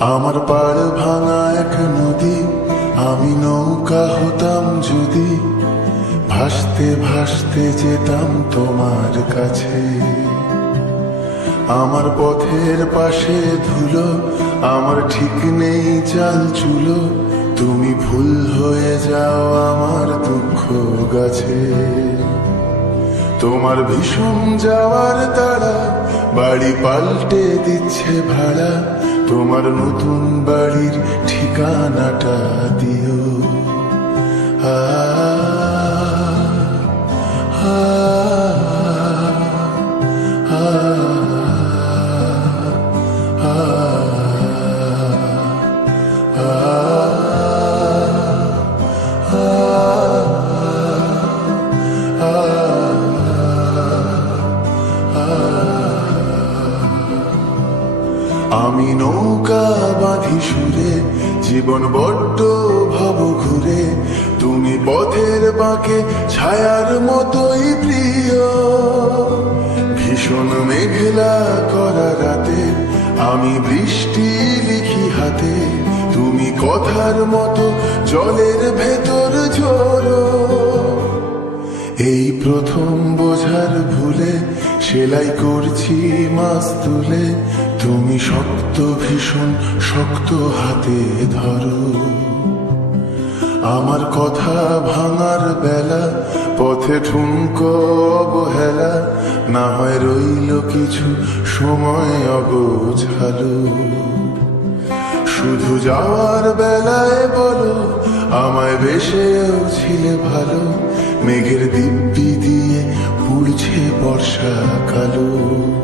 আমার পাড় ভাঙা এক নদী, আমি নৌকা হতাম যদি ভাসতে ভাসতে যেতাম তোমার কাছে। আমার পথের পাশে ধুলো, আমার ঠিক নেই চাল চুলো, তুমি ভুল হয়ে যাও আমার দুঃখ গাছে। তোমার ভীষণ যাওয়ার তারা, বাড়ি পাল্টে দিচ্ছে ভাড়া তোমার নতুন বাড়ির ঠিকানাটা দিও। আ আ, আ, আমি নৌকা বাঁধি সুরে, জীবন বড্ড ভব ঘুরে। তুমি পথের বাঁকে ছায়ার মতোই প্রিয়। ভীষণ মেঘলা করা রাতে, আমি বৃষ্টি লিখি হাতে। তুমি কথার মতো জলের ভেতর ঝোড়ো এই প্রথম বোঝার ভুলে সেলাই করছি মাছ তুলে। তুমি শক্ত ভীষণ, শক্ত হাতে ধরো। আমার কথা ভাঙার বেলা, পথে ঠুনকো অবহেলা, না হয় রইল কিছু সময় অগোছালো। শুধু যাওয়ার বেলায় বলো আমায় বেশেও ছিলে ভালো মেঘের দিব্যি দিয়ে পুড়ছে বর্ষা কালো।